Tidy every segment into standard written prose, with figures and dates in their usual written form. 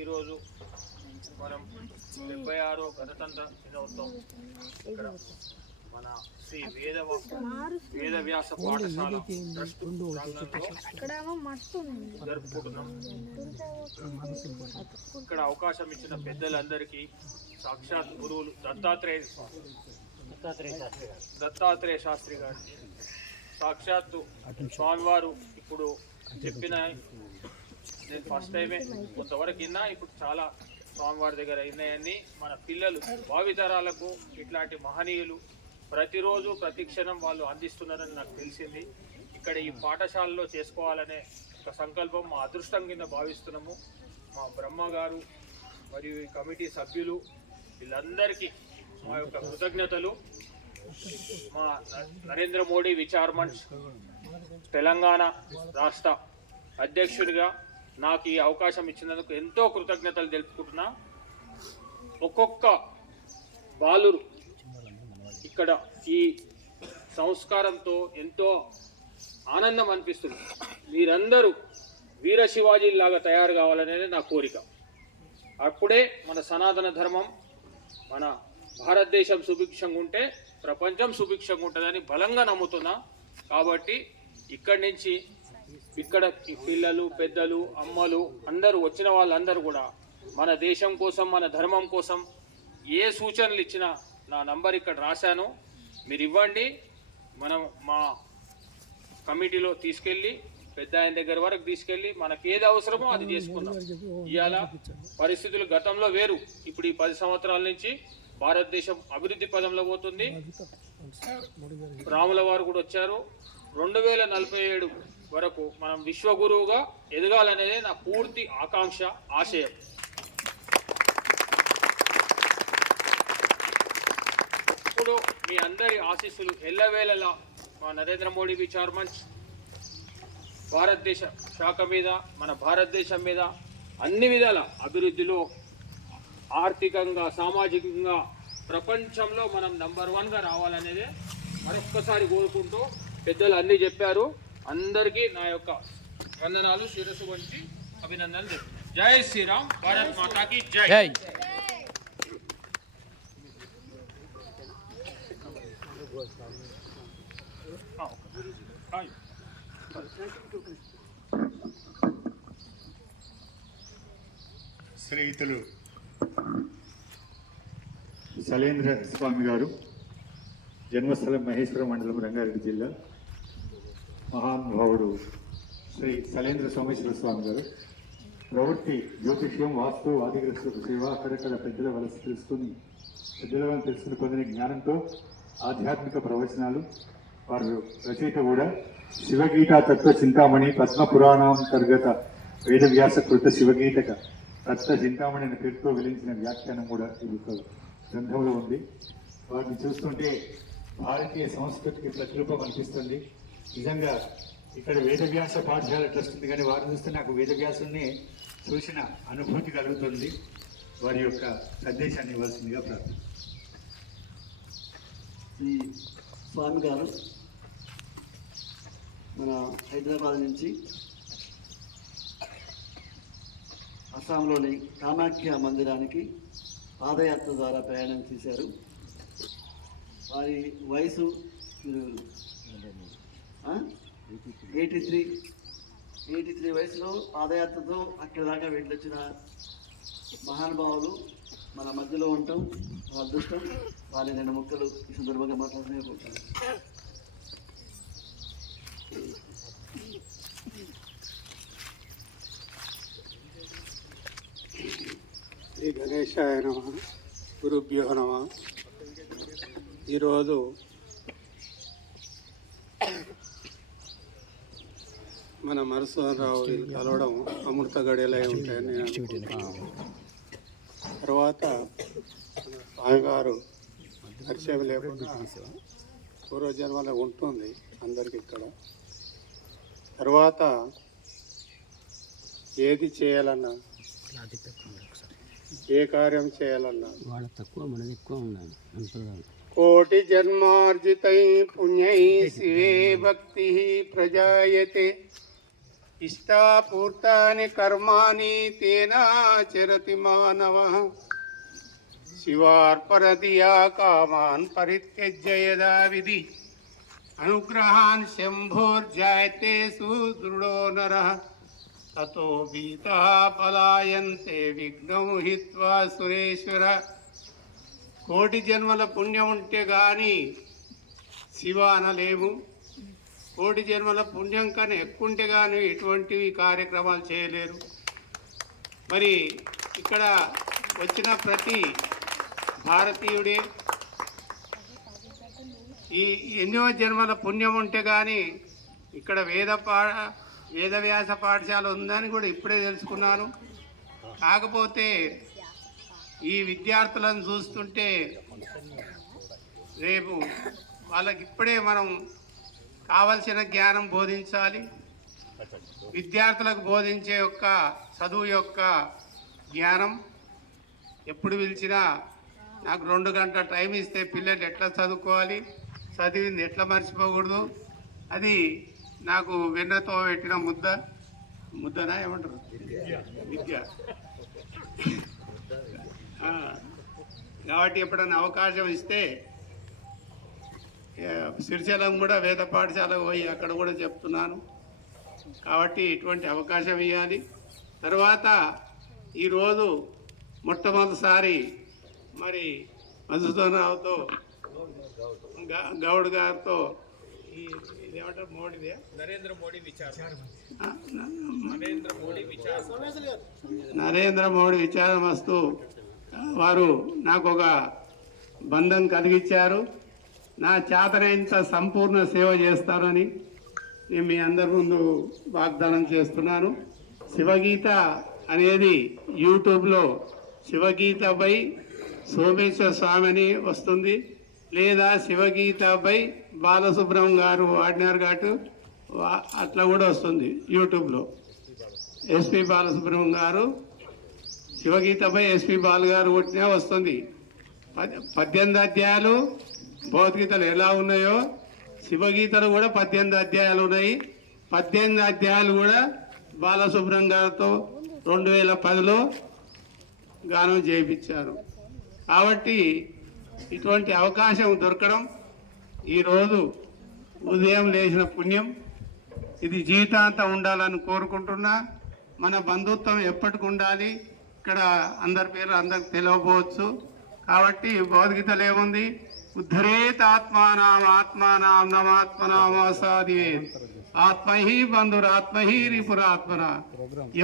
ఈరోజు మనం 76వ గణతంత్ర దినోత్సవం ఇక్కడ మన శ్రీ వేదవ్యాస పాఠశాల ట్రస్ట్ జరుపుకుంటున్నాం. ఇక్కడ అవకాశం ఇచ్చిన పెద్దలందరికీ సాక్షాత్ గురువులు దత్తాత్రేయ శాస్త్రి గారు సాక్షాత్తు స్వామివారు ఇప్పుడు చెప్పిన, నేను ఫస్ట్ టైమే కొంతవరకు విన్నా, ఇప్పుడు చాలా స్వామివారి దగ్గర అయినాయన్నీ మన పిల్లలు భావితరాలకు ఇట్లాంటి మహనీయులు ప్రతిరోజు ప్రతి క్షణం వాళ్ళు అందిస్తున్నారని నాకు తెలిసింది. ఇక్కడ ఈ పాఠశాలలో చేసుకోవాలనే ఒక సంకల్పం మా అదృష్టం కింద భావిస్తున్నాము. మా బ్రహ్మగారు మరియు ఈ కమిటీ సభ్యులు వీళ్ళందరికీ మా యొక్క కృతజ్ఞతలు. మా నరేంద్ర మోడీ విచార్ మంచ్ తెలంగాణ రాష్ట్ర అధ్యక్షుడిగా నాకు ఈ అవకాశం ఇచ్చినందుకు ఎంతో కృతజ్ఞతలు తెలుపుకుంటున్నా. ఒక్కొక్క బాలురు ఇక్కడ ఈ సంస్కారంతో ఎంతో ఆనందం అనిపిస్తుంది. మీరందరూ వీర శివాజీలాగా తయారు కావాలనేది నా కోరిక. అప్పుడే మన సనాతన ధర్మం, మన భారతదేశం సుభిక్షంగా ఉంటే ప్రపంచం సుభిక్షంగా ఉంటుందని బలంగా నమ్ముతున్నా. కాబట్టి ఇక్కడి నుంచి ఇక్కడ పిల్లలు, పెద్దలు, అమ్మలు అందరూ వచ్చిన వాళ్ళందరూ కూడా మన దేశం కోసం, మన ధర్మం కోసం ఏ సూచనలు ఇచ్చినా నా నంబర్ ఇక్కడ రాశాను, మీరు ఇవ్వండి. మనం మా కమిటీలో తీసుకెళ్ళి పెద్ద ఆయన దగ్గర వరకు తీసుకెళ్ళి మనకు ఏది అవసరమో అది చేసుకుందాం. ఇవాళ పరిస్థితులు గతంలో వేరు, ఇప్పుడు ఈ 10 సంవత్సరాల నుంచి భారతదేశం అభివృద్ధి పదంలో పోతుంది. రాముల వారు కూడా వచ్చారు. 2047 వరకు మనం విశ్వగురువుగా ఎదగాలనేదే నా పూర్తి ఆకాంక్ష, ఆశయం. ఇప్పుడు మీ అందరి ఆశీస్సులు ఎల్లవేళలా మా నరేంద్ర మోడీ విచార్ మంచ్ భారతదేశ శాఖ మీద, మన భారతదేశం మీద అన్ని విధాల అభివృద్ధిలో, ఆర్థికంగా, సామాజికంగా ప్రపంచంలో మనం నంబర్ 1గా రావాలనేదే మరొక్కసారి కోరుకుంటూ పెద్దలు అన్నీ చెప్పారు. అందరికీ నా యొక్క వందనాలు, శిరస్సు వంచి అభినందనలు చెప్తున్నాను. జై శ్రీరామ్, భారత్ మాతాకి జై. శ్రీయుతులు శైలేంద్ర స్వామి గారు, జన్మస్థలం మహేశ్వరం మండలం, రంగారెడ్డి జిల్లా. మహానుభావుడు శ్రీ శైలేంద్ర సోమేశ్వర స్వామి గారు ప్రవృత్తి జ్యోతిష్యం, వాస్తు, ఆదిగ్రస్తులకు సేవ, అక్కడక్కడ పెద్దల వలస తెలుసుకుని పొందిన జ్ఞానంతో ఆధ్యాత్మిక ప్రవచనాలు. వారు రచయిత కూడా. శివగీత తత్వ చింతామణి, పద్మపురాణాంతర్గత వేదవ్యాస కృత శివగీతక తత్వ చింతామణి అనే పేరుతో వెలించిన వ్యాఖ్యానం కూడా ఈ గ్రంథంలో ఉంది. వాటిని చూస్తుంటే భారతీయ సంస్కృతికి ప్రతిరూపం అనిపిస్తుంది. నిజంగా ఇక్కడ వేదవ్యాస పాఠశాల ట్రస్ట్ ఉంది, కానీ వారిని చూస్తే నాకు వేదవ్యాసుని చూసిన అనుభూతి కలుగుతుంది. వారి యొక్క సందేశాన్ని ఇవ్వాల్సిందిగా ప్రార్థన. శ్రీ స్వామి గారు మన హైదరాబాద్ నుంచి అస్సాంలోని కామాఖ్య మందిరానికి పాదయాత్ర ద్వారా ప్రయాణం చేశారు. వారి వయసు 83 వయసులో పాదయాత్రతో అక్కడి దాకా వెళ్ళొచ్చిన మహానుభావులు మన మధ్యలో ఉండటం అదృష్టం. వాళ్ళ 2 ముక్కలు ఈ సందర్భంగా మాట్లాడుతూనే పోతాను. శ్రీ గణేశాయ నమః, గురుభ్యో నమః. ఈరోజు మన మరుసరావు కలవడం అమృత గడియలై ఉంటాయని తర్వాత స్వామిగారు పరిచయం లేకుండా పూర్వజన్మలో ఉంటుంది అందరికి. ఇక్కడ తర్వాత ఏది చేయాలన్నా, ఏ కార్యం చేయాలన్నా కోటి జన్మార్జితై పుణ్యై శివే భక్తి ప్రజాయతే ఇష్టాపూర్తాని కర్మాణి తేనా చరతి మానవః శివార్పరతియా కామాన్ పరిత్యజ్య యదా విధి అనుగ్రహాన్ శంభోర్జాయతే సుదృఢో నరః తతో భీతః పలాయంతే విఘ్నం హిత్వా సురేశ్వర. కోటి జన్మల పుణ్యం ఉంటే గాని శివ అనలేము. కోటి జన్మల పుణ్యం కన్నా ఎక్కువ ఉంటే కానీ ఎటువంటి కార్యక్రమాలు చేయలేరు. మరి ఇక్కడ వచ్చిన ప్రతి భారతీయుడే ఈ ఎన్నో జన్మల పుణ్యం ఉంటే కానీ ఇక్కడ వేదవ్యాస పాఠశాల ఉందని కూడా ఇప్పుడే తెలుసుకున్నాను. కాకపోతే ఈ విద్యార్థులను చూస్తుంటే రేపు వాళ్ళకి ఇప్పుడే మనం కావలసిన జ్ఞానం బోధించాలి. విద్యార్థులకు బోధించే యొక్క చదువు యొక్క జ్ఞానం ఎప్పుడు పిలిచినా నాకు 2 గంటల టైం ఇస్తే పిల్లలు ఎట్లా చదువుకోవాలి, చదివింది ఎట్లా మర్చిపోకూడదు, అది నాకు వెన్నతో పెట్టిన ముద్దనా ఏమంటారు విద్య. కాబట్టి ఎప్పుడైనా అవకాశం ఇస్తే సిరిశైలం కూడా వేద పాఠశాలకు పోయి అక్కడ కూడా చెప్తున్నాను. కాబట్టి ఇటువంటి అవకాశం ఇవ్వాలి. తర్వాత ఈరోజు మొట్టమొదటిసారి మరి మధుసూదన్ రావుతో గౌడ్ గారితో ఇదేమంటారు మోడీదే నరేంద్ర మోడీ విచారమస్తు వారు నాకు ఒక బంధం కలిగించారు. నా చేతనైనంత సంపూర్ణ సేవ చేస్తానని నేను మీ అందరి ముందు వాగ్దానం చేస్తున్నాను. శివగీత అనేది యూట్యూబ్లో శివగీత బై సోమేశ్వర స్వామి అని వస్తుంది, లేదా శివగీత బై బాలసుబ్రహ్మణ్యం గారు ఆడినారు కాబట్టి అట్లా కూడా వస్తుంది యూట్యూబ్లో. ఎస్పి బాలసుబ్రహ్మణ్యం గారు శివగీత బై ఎస్పి బాలు గారు కొట్టినా వస్తుంది. 18 అధ్యాయాలు భగవద్గీతలు ఎలా ఉన్నాయో శివగీతలు కూడా 18 అధ్యాయాలు ఉన్నాయి. 18 అధ్యాయాలు కూడా బాలసుబ్రహ్మణ్యం గారితో 2010లో గానం చేయించారు. కాబట్టి ఇటువంటి అవకాశం దొరకడం ఈరోజు ఉదయం లేచిన పుణ్యం. ఇది జీవితాంతం ఉండాలని కోరుకుంటున్నా. మన బంధుత్వం ఎప్పటికి ఉండాలి. ఇక్కడ అందరి పేరు అందరికి తెలియకపోవచ్చు. కాబట్టి భగవద్గీతలో ఏముంది, ఉద్ధరేత్ ఆత్మానాం ఆత్మానాం నమాత్మనామాసాదివే ఆత్మహి బంధురాత్మహి రిపురాత్మన.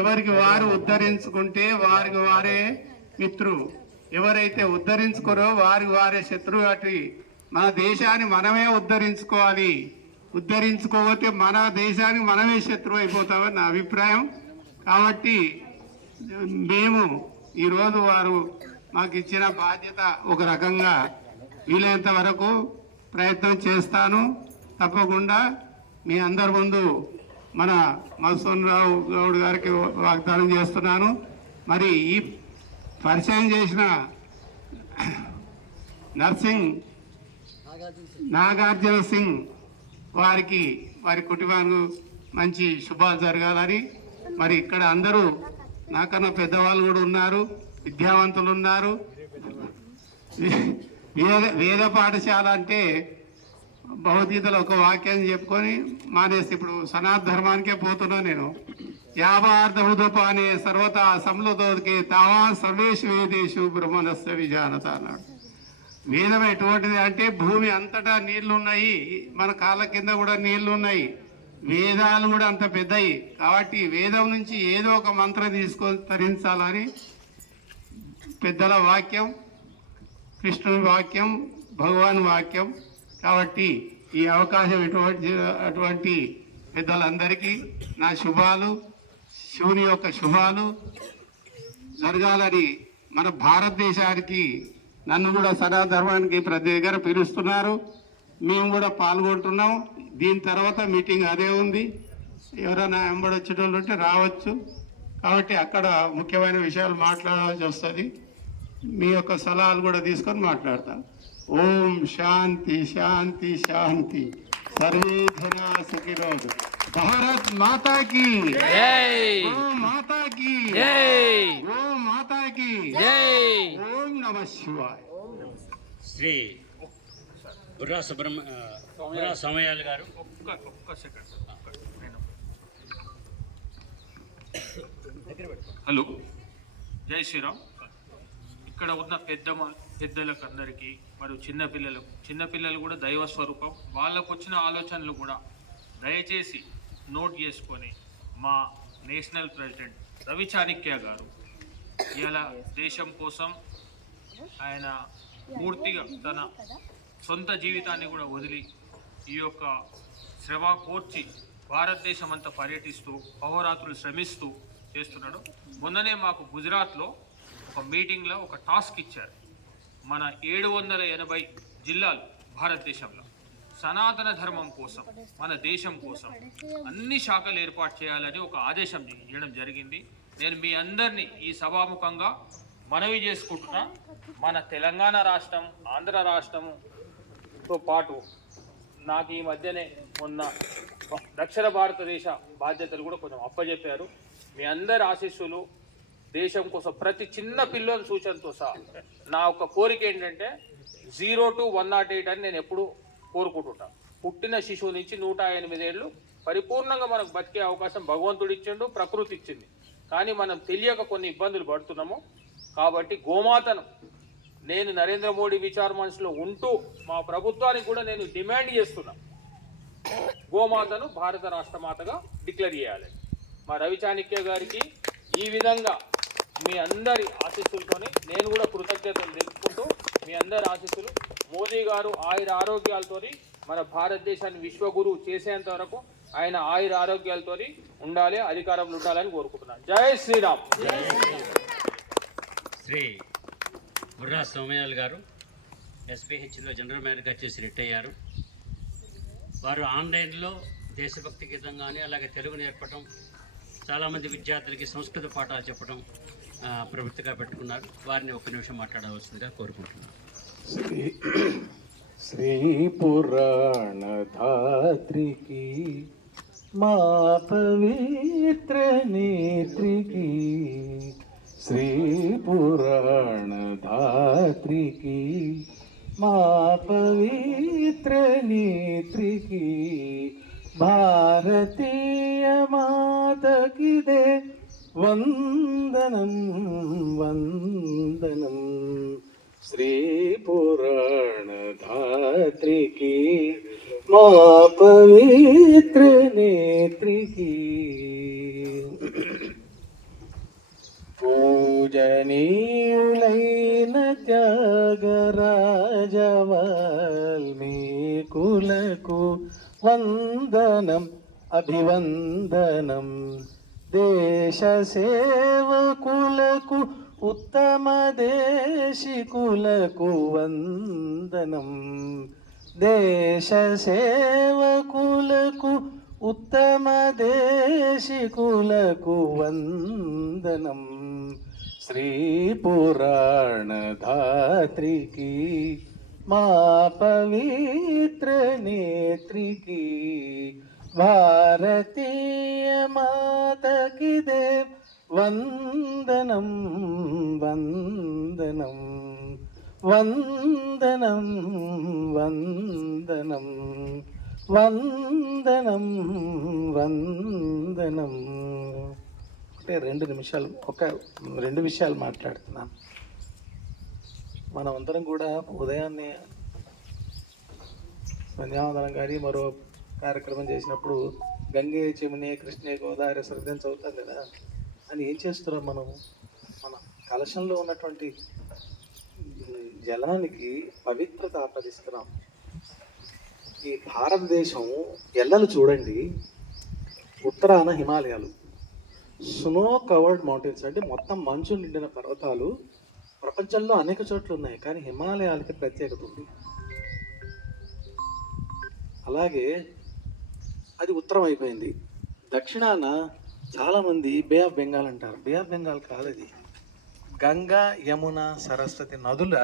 ఎవరికి వారు ఉద్ధరించుకుంటే వారికి వారే మిత్రులు, ఎవరైతే ఉద్ధరించుకోరో వారికి వారే శత్రువు. అటు మన దేశాన్ని మనమే ఉద్ధరించుకోవాలి. ఉద్ధరించుకోకపోతే మన దేశానికి మనమే శత్రువు అయిపోతామని నా అభిప్రాయం. కాబట్టి మేము ఈరోజు వారు మాకు ఇచ్చిన బాధ్యత ఒక రకంగా వీలైనంత వరకు ప్రయత్నం చేస్తాను. తప్పకుండా మీ అందరి ముందు మన మధుసూదన్ రావు గౌడ్ గారికి వాగ్దానం చేస్తున్నాను. మరి ఈ పరిచయం చేసిన నాగార్జున సింగ్ వారికి వారి కుటుంబానికి మంచి శుభాలు జరగాలని. మరి ఇక్కడ అందరూ నాకన్నా పెద్దవాళ్ళు కూడా ఉన్నారు, విద్యావంతులు ఉన్నారు. వేద పాఠశాల అంటే భగవద్గీతలో ఒక వాక్యం చెప్పుకొని మానేసి ఇప్పుడు సనాతన ధర్మానికే పోతున్నా నేను. యావార్ధముదపానే సర్వతా సంలతోదికే తావా సర్వేషు వేదేషు బ్రహ్మణస్య విజానత అన్నాడు. వేదం ఎటువంటిది అంటే భూమి అంతటా నీళ్లు ఉన్నాయి, మన కాళ్ళ కింద కూడా నీళ్లు ఉన్నాయి. వేదాలు కూడా అంత పెద్దయి. కాబట్టి వేదం నుంచి ఏదో ఒక మంత్రం తీసుకొని తరించాలని పెద్దల వాక్యం, కృష్ణుని వాక్యం, భగవాన్ వాక్యం. కాబట్టి ఈ అవకాశం అటువంటి పెద్దలందరికీ నా శుభాలు, శివుని యొక్క శుభాలు జరగాలని. మన భారతదేశానికి నన్ను కూడా సనాతన ధర్మానికి ప్రతి దగ్గర పిలుస్తున్నారు, మేము కూడా పాల్గొంటున్నాం. దీని తర్వాత మీటింగ్ అదే ఉంది. ఎవరైనా వెంబడొచ్చేటోళ్ళు ఉంటే రావచ్చు. కాబట్టి అక్కడ ముఖ్యమైన విషయాలు మాట్లాడాల్సి వస్తుంది. మీ యొక్క సలహాలు కూడా తీసుకొని మాట్లాడతాను. ఓం శాంతి శాంతి శాంతి. సర్వే జనా సుఖినో భవంతు. భారత్ మాతా కీ జై గో మాతా కీ జై గో మాతా కీ జై ఓం నమః శివాయ. శ్రీ బుర్రా సోమయాల్ గారు. ఒక్క సెకండ్. హలో, జై శ్రీరామ్. ఇక్కడ ఉన్న పెద్దలకు అందరికీ మరియు చిన్నపిల్లలు కూడా దైవ స్వరూపం. వాళ్ళకు వచ్చిన ఆలోచనలు కూడా దయచేసి నోట్ చేసుకొని మా నేషనల్ ప్రెసిడెంట్ రవి చాణక్య గారు ఇలా దేశం కోసం ఆయన పూర్తిగా తన సొంత జీవితాన్ని కూడా వదిలి ఈ యొక్క శ్రమ కోర్చి భారతదేశం అంతా పర్యటిస్తూ అహోరాత్రులు శ్రమిస్తూ చేస్తున్నాడు. మొన్ననే మాకు గుజరాత్లో ఒక మీటింగ్లో ఒక టాస్క్ ఇచ్చారు. మన 780 జిల్లాలు భారతదేశంలో సనాతన ధర్మం కోసం, మన దేశం కోసం అన్ని శాఖలు ఏర్పాటు చేయాలని ఒక ఆదేశం ఇవ్వడం జరిగింది. నేను మీ అందరినీ ఈ సభాముఖంగా మనవి చేసుకుంటున్నా. మన తెలంగాణ రాష్ట్రం, ఆంధ్ర రాష్ట్రంతో పాటు నాకు ఈ మధ్యనే మొన్న దక్షిణ భారతదేశ బాధ్యతలు కూడా కొంచెం అప్పచెప్పారు. మీ అందరి ఆశీస్సులు దేశం కోసం ప్రతి చిన్న పిల్లల సూచనతో సహా నా ఒక కోరిక ఏంటంటే 0 to 108 అని నేను ఎప్పుడు కోరుకుంటుంటాను. పుట్టిన శిశువు నుంచి 108 ఏళ్ళు పరిపూర్ణంగా మనకు బతికే అవకాశం భగవంతుడు ఇచ్చిండు, ప్రకృతి ఇచ్చింది. కానీ మనం తెలియక కొన్ని ఇబ్బందులు పడుతున్నాము. కాబట్టి గోమాతను నేను నరేంద్ర మోడీ విచార్ మంచ్లో ఉంటూ మా ప్రభుత్వానికి కూడా నేను డిమాండ్ చేస్తున్నా, గోమాతను భారత రాష్ట్రమాతగా డిక్లేర్ చేయాలి. మా రవి చాణక్య గారికి ఈ విధంగా మీ అందరి ఆశీస్సులతోని నేను కూడా కృతజ్ఞతలు తెలుపుకుంటూ, మీ అందరి ఆశీస్సులు, మోదీ గారు ఆయుర ఆరోగ్యాలతోని మన భారతదేశాన్ని విశ్వగురువు చేసేంత వరకు ఆయన ఆయుర ఆరోగ్యాలతోని ఉండాలి, అధికారంలో ఉండాలని కోరుకుంటున్నాను. జై శ్రీరామ్. శ్రీ బుర్రా సోమయాల్ గారు ఎస్పీహెచ్లో జనరల్ మేనేజర్గా చేసి రిటైర్ అయ్యారు. వారు ఆన్లైన్లో దేశభక్తి గీతం కానీ అలాగే తెలుగు నేర్పడం, చాలామంది విద్యార్థులకి సంస్కృత పాఠాలు చెప్పడం ప్రవృత్తిగా పెట్టుకున్నారు. వారిని ఒక్క నిమిషం మాట్లాడవలసిందిగా కోరుకుంటున్నాను. శ్రీ పురాణ ధాత్రికి మా పవిత్ర నేత్రికి, శ్రీ పురాణ ధాత్రికి మా పవిత్ర నేత్రికి, భారతీయ మాతకిదే వందనం వందనం. శ్రీ పురాణ ధాత్రికి మా పవిత్ర నేత్రికి, పూజనీయులైన త్యాగరాజ వాల్మీకులకు వందనం అభివందనం. దేశ సేవకులకు ఉత్తమ దేశికులకు వందనం. దేశ సేవకులకు ఉత్తమ దేశికులకు వందనం. శ్రీ పురాణ ధాత్రికి మా పవిత్ర నేత్రికి, భారతీయ మాతకిదే వందనం వందనం వందనం వందనం వందనం వందనం. అంటే 2 నిమిషాలు, ఒక 2 విషయాలు మాట్లాడుతున్నాను. మనం అందరం కూడా ఉదయాన్నే సంధ్యావందనం కానీ మరో కార్యక్రమం చేసినప్పుడు గంగే యమునే కృష్ణే గోదావరి సరస్వతి చదువుతాం కదా అని ఏం చేస్తున్నాం మనం? మన కలశంలో ఉన్నటువంటి జలానికి పవిత్రత ఆపాదిస్తున్నాం. ఈ భారతదేశం ఎల్లలు చూడండి, ఉత్తరాన హిమాలయాలు, స్నో కవర్డ్ మౌంటైన్స్ అంటే మొత్తం మంచు నిండిన పర్వతాలు ప్రపంచంలో అనేక చోట్ల ఉన్నాయి, కానీ హిమాలయాలకి ప్రత్యేకత ఉంది. అలాగే అది ఉత్తరం అయిపోయింది. దక్షిణాన చాలామంది బే ఆఫ్ బెంగాల్ అంటారు. బే ఆఫ్ బెంగాల్ కాదు, అది గంగా యమున సరస్వతి నదుల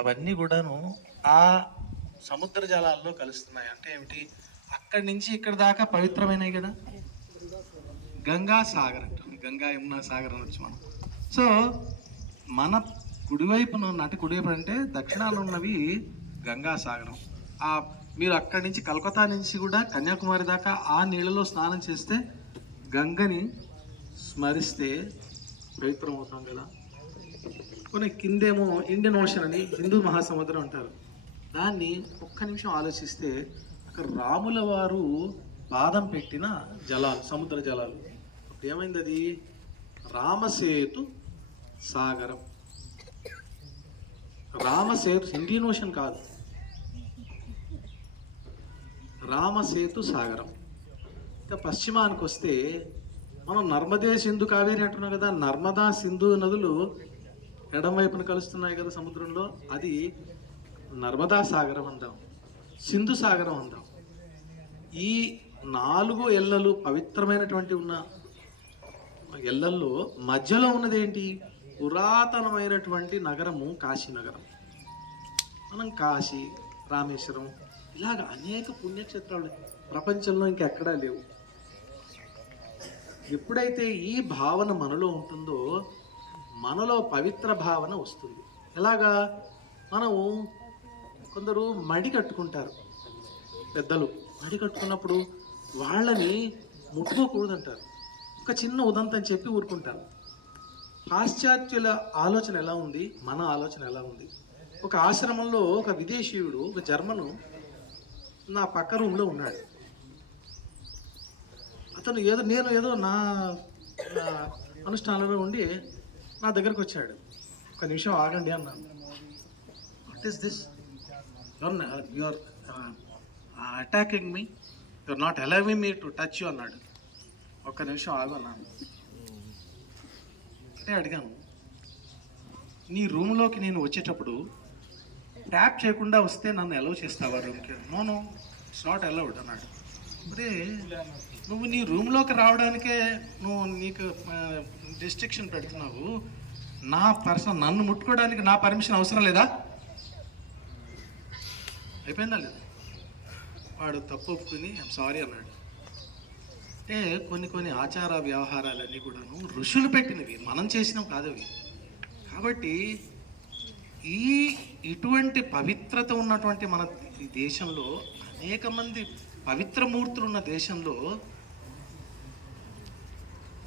అవన్నీ కూడాను ఆ సముద్ర జలాల్లో కలుస్తున్నాయి. అంటే ఏమిటి? అక్కడి నుంచి ఇక్కడ దాకా పవిత్రమైనవి కదా. గంగా సాగర్ అంటాం, గంగా యమునా సాగర్ అనొచ్చు మనం. సో మన కుడివైపున ఉన్న, అంటే కుడివైపు అంటే దక్షిణాన ఉన్నవి గంగా సాగరం. మీరు అక్కడి నుంచి కలకత్తా నుంచి కూడా కన్యాకుమారి దాకా ఆ నీళ్ళలో స్నానం చేస్తే, గంగని స్మరిస్తే పవిత్రం అవుతాం కదా. కొన్ని కిందేమో ఇండియన్ ఓషన్ అని, హిందూ మహాసముద్రం అంటారు. దాన్ని ఒక్క నిమిషం ఆలోచిస్తే అక్కడ రాముల వారు పాదం పెట్టిన జలాలు, సముద్ర జలాలు. అప్పుడు ఏమైంది? అది రామసేతు సాగరం. రామసేతు, ఇండియన్ ఓషన్ కాదు, రామసేతు సాగరం. ఇంకా పశ్చిమానికి వస్తే మనం నర్మదే సింధు కావేరి అంటున్నాం కదా. నర్మదా సింధు నదులు ఎడం వైపున కలుస్తున్నాయి కదా సముద్రంలో, అది నర్మదా సాగరం అందాం, సింధు సాగరం అందాం. ఈ 4 ఎల్లలు పవిత్రమైనటువంటి ఉన్న ఎల్లల్లో మధ్యలో ఉన్నది ఏంటి? పురాతనమైనటువంటి నగరము కాశీనగరం. మనం కాశీ, రామేశ్వరం, ఇలాగ అనేక పుణ్యక్షేత్రాలు ప్రపంచంలో ఇంకెక్కడా లేవు. ఎప్పుడైతే ఈ భావన మనలో ఉంటుందో మనలో పవిత్ర భావన వస్తుంది. ఎలాగా? మనము కొందరు మడి కట్టుకుంటారు, పెద్దలు మడి కట్టుకున్నప్పుడు వాళ్ళని ముట్టుకోకూడదంటారు. ఒక చిన్న ఉదంతం చెప్పి ఊరుకుంటారు. పాశ్చాత్యుల ఆలోచన ఎలా ఉంది, మన ఆలోచన ఎలా ఉంది? ఒక ఆశ్రమంలో ఒక విదేశీయుడు, ఒక జర్మను నా పక్క రూమ్లో ఉన్నాడు. అతను నేను ఏదో నా అనుష్ఠానంలో ఉండి నా దగ్గరకు వచ్చాడు. ఒక నిమిషం ఆగండి అన్నాను. What is this? Your attacking me, your not allowing me to touch you అన్నాడు. ఒక్క నిమిషం ఆగు అన్నాను. అంటే అడిగాను, నీ రూమ్లోకి నేను వచ్చేటప్పుడు ట్యాప్ చేయకుండా వస్తే నన్ను అలౌ చేస్తావా రూమ్కి? నో, ఇట్స్ నాట్ అలౌడ్ అన్నాడు. అదే నువ్వు నీ రూమ్లోకి రావడానికే నీకు రెస్ట్రిక్షన్ పెడుతున్నావు, నా పర్సన్ నన్ను ముట్టుకోవడానికి నా పర్మిషన్ అవసరం లేదా? అయిపోయిందా లేదా? వాడు తప్పు ఒప్పుకుని ఐఎమ్ సారీ అన్నాడు. అంటే కొన్ని ఆచార వ్యవహారాలన్నీ కూడాను ఋషులు పెట్టినవి, మనం చేసినవి కాదు అవి. కాబట్టి ఇటువంటి పవిత్రత ఉన్నటువంటి మన ఈ దేశంలో, అనేక మంది పవిత్రమూర్తులు ఉన్న దేశంలో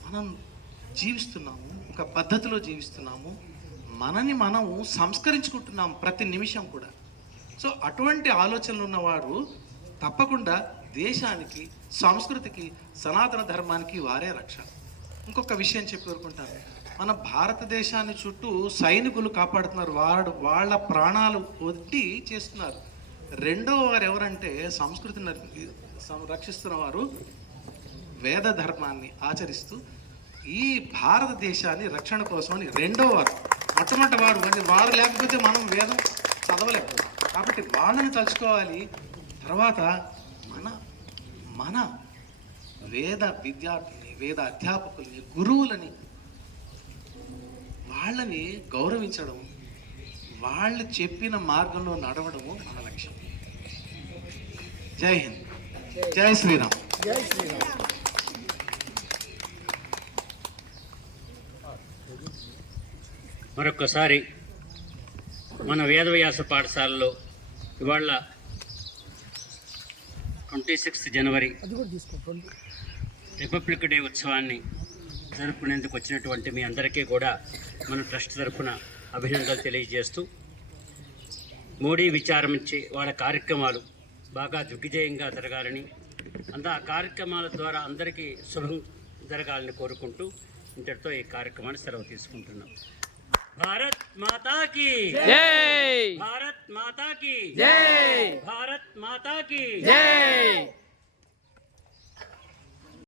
మనం జీవిస్తున్నాము, ఒక పద్ధతిలో జీవిస్తున్నాము, మనని మనము సంస్కరించుకుంటున్నాము ప్రతి నిమిషం కూడా. సో అటువంటి ఆలోచనలు ఉన్నవారు తప్పకుండా దేశానికి, సంస్కృతికి, సనాతన ధర్మానికి వారే రక్ష. ఇంకొక విషయం చెప్పి కోరుకుంటాను, మన భారతదేశాన్ని చుట్టూ సైనికులు కాపాడుతున్నారు, వాళ్ళ ప్రాణాలు వడ్డీ చేస్తున్నారు. రెండో వారు ఎవరంటే సంస్కృతిని రక్షిస్తున్న వారు, వేద ధర్మాన్ని ఆచరిస్తూ ఈ భారతదేశాన్ని రక్షణ కోసమని రెండో వారు. మొట్టమొదటి వారు లేకపోతే మనం వేదం చదవలేము. కాబట్టి వాళ్ళని తలుచుకోవాలి. తర్వాత మన వేద విద్యార్థిని, వేద అధ్యాపకుల్ని, గురువులని, వాళ్ళని గౌరవించడం, వాళ్ళు చెప్పిన మార్గంలో నడవడము మన లక్ష్యం. జై హింద్, జై శ్రీరామ్. మరొక్కసారి మన వేదవ్యాస పాఠశాలలో ఇవాళ 26 జనవరి రిపబ్లిక్ డే ఉత్సవాన్ని జరుపుకునేందుకు వచ్చినటువంటి మీ అందరికీ కూడా మన ట్రస్ట్ తరఫున అభినందనలు తెలియజేస్తూ, మోడీ విచారం ఇచ్చే వాళ్ళ కార్యక్రమాలు బాగా దిగ్విజయంగా జరగాలని, ఆ కార్యక్రమాల ద్వారా అందరికీ శుభం జరగాలని కోరుకుంటూ ఇంతటితో ఈ కార్యక్రమాన్ని సెలవు తీసుకుంటున్నాం. భారత్ మాతా కీ జై! భారత్ మాతా కీ జై! భారత్ మాతా కీ జై!